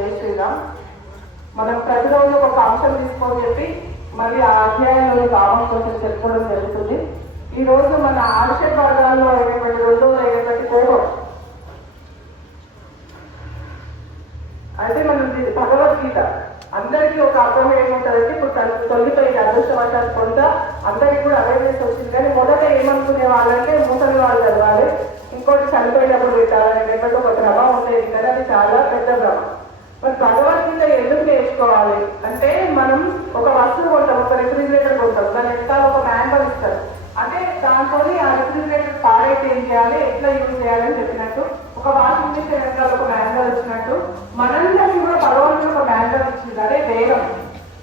జై శ్రీరామ్. మనం ప్రతిరోజు ఒక అంశం తీసుకొని చెప్పి మళ్ళీ ఆ అధ్యాయంలో లాభం కోసం చెప్పుకోవడం జరుగుతుంది. ఈ రోజు మన ఆర్షడ్ వర్గాల్లో అయినటువంటి రెండోది అయినటువంటి కోపం. అయితే మనం భగవద్గీత అందరికీ ఒక అర్థం ఏముంటుందంటే ఇప్పుడు తొలిపోయి అదృష్టవశాలు కొంత అందరికీ కూడా అవేర్నెస్ వచ్చింది. కానీ మొదట ఏమనుకునే వాళ్ళంటే ముసలి వాళ్ళు చదవాలి, ఇంకోటి చనిపోయినప్పుడు పెట్టాలనేటువంటి ఒక భ్రమ ఉండేది. కానీ అది చాలా పెద్ద భ్రమ. మరి భగవద్గీత ఎందుకు నేర్చుకోవాలి అంటే, మనం ఒక వస్తువు కొంటాం, ఒక రిఫ్రిజిరేటర్ కొంటాం, దాని వెనకాల ఒక మాన్యువల్ ఇస్తారు. అంటే దాంతో ఆ రిఫ్రిజిరేటర్ పాడైతే ఏం చేయాలి, ఎట్లా యూజ్ చేయాలని చెప్పినట్టు, ఒక వాషింగ్ మిషన్ వెనకాల ఒక మాన్యువల్ ఇచ్చినట్టు మనందరికీ కూడా భగవంతుడు ఒక మాన్యువల్ ఇచ్చింది, అదే వేదం.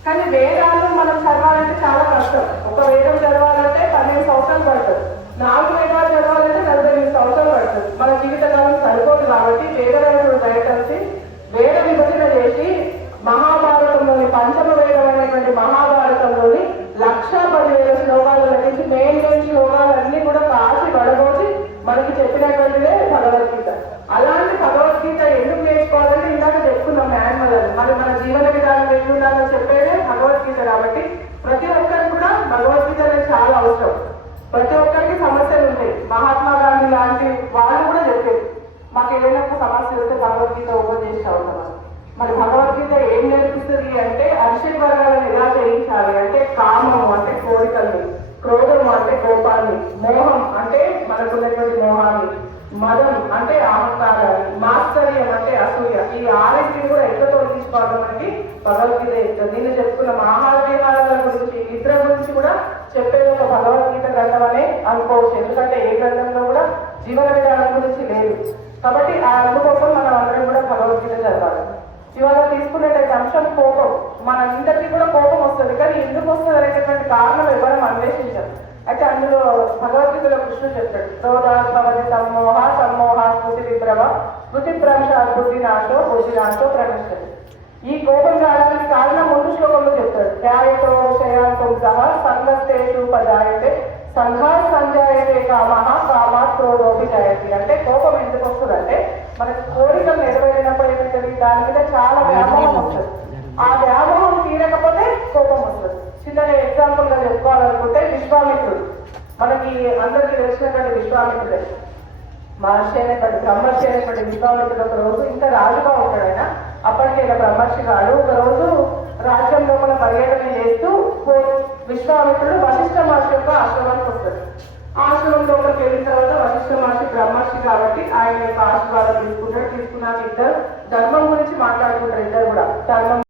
కానీ వేదాలు మనం చదవాలంటే చాలా కష్టం. ఒక వేదం చదవాలంటే 15 సంవత్సరాలు పడుతుంది, 4 వేదాలు చదవాలంటే 45 సంవత్సరాలు పడుతుంది. మన జీవితకాలం సరిపోదు. కాబట్టి వేదరాజుడు బయటసి వేద విభజన చేసి మహాభారతంలోని పంచమ వేదమైనటువంటి మహాభారతంలోని 1,10,000 శ్లోకాలు లభించి మెయిన్ శ్లోకాలన్నీ కూడా కాసి పడబోసి మనకి చెప్పినటువంటిదే భగవద్గీత. అలాంటి భగవద్గీత ఎందుకు నేర్చుకోవాలంటే ఇందాక చెప్పుకున్నాం మాన్యువల్ అని. మరి మన జీవన విధానం ఎట్లుండాలో చెప్పేదే భగవద్గీత. కాబట్టి ప్రతి ఒక్కరికి కూడా భగవద్గీత అనేది చాలా అవసరం. ప్రతి ఒక్కరికి సమస్యలు ఉంటాయి. మహాత్మా గాంధీ లాంటి వాళ్ళు కూడా చెప్పారు, మాకు ఏదైనా ఒక సమస్య వస్తే భగవద్గీత ఓపెన్ చేసి చదువుతాం. మరి భగవద్గీత ఏం నేర్పిస్తుంది అంటే, అరిషడ్ వర్గాలను ఎలా జయించాలి అంటే, కామము అంటే కోరికల్ని, క్రోధము అంటే కోపాన్ని, మోహం అంటే మనకున్నటువంటి మోహాన్ని, మదం అంటే అహంకారాన్ని, మాత్సర్యం అంటే అసూయ, ఈ 6 కూడా ఎట్లా తొలగించుకోవాలో మనకి భగవద్గీత ఇస్తుంది. దీన్ని చెప్పుకున్నాం. ఆహార విహారాల గురించి, నిద్ర గురించి కూడా చెప్పేది ఒక భగవద్గీత గ్రంథం అనే అనుకోవచ్చు. ఎందుకంటే ఏ గ్రంథంలో కూడా జీవన విధానం గురించి లేదు. కాబట్టి ఆ అందుకోసం మనం అందరం కూడా భగవద్గీత చదవాలి. ఇవాళ తీసుకునేటువంటి అంశం కోపం. మనందరికీ కూడా కోపం వస్తుంది. కానీ ఎందుకు వస్తుంది అనేటటువంటి కారణం ఎవరం అన్వేషించారు. అయితే అందులో భగవద్గీతలో కృష్ణుడు చెప్పాడు, క్రోధాత్మవతి సమ్మోహ సమ్మోహ స్మృతి విభ్రమ స్మృతి భ్రంశ బుద్ధినాశో బుద్ధినాశో ప్రవేశించదు. ఈ కోపం రావడానికి కారణం ముందు శ్లోకంలో చెప్తాడు, ధ్యాయతో విషయాంతో సహా సంగస్తేషు పదాయతే సంఘా సంజాయతే కామః కామాత్ క్రోధోపి జయతి. అంటే కోపం ఎందుకు వస్తుందంటే, మనకి కోరికలు నెరవేరినప్పుడు ఏమవుతుంది, దాని మీద చాలా వ్యామోహం వస్తుంది. ఆ వ్యామోహం తీరకపోతే కోపం వస్తుంది. చిన్న ఎగ్జాంపుల్ గా చెప్పుకోవాలనుకుంటే, విశ్వామిత్రుడు మనకి అందరికీ తెలిసినటువంటి విశ్వామిత్రుడే. మహర్షి అనేటువంటి బ్రహ్మర్షి అనేటువంటి విశ్వామిత్రుడు ఒక రోజు ఇంకా రాజుగా ఉంటాడు. ఆయన అప్పటికే బ్రహ్మర్షి కాడు. ఒక రోజు రాజ్యం లోపల పర్యటన చేస్తూ విశ్వామిత్రుడు వశిష్ఠ మహర్షి యొక్క ఆశ్రమానికి వస్తాడు. ఆశ్రమం లోపలికి వెళ్ళిన తర్వాత వశిష్ఠ మహర్షి బ్రహ్మర్షి కాబట్టి ఆయన యొక్క ఆశీర్వాదం తీసుకున్నాక ఇద్దరు ధర్మ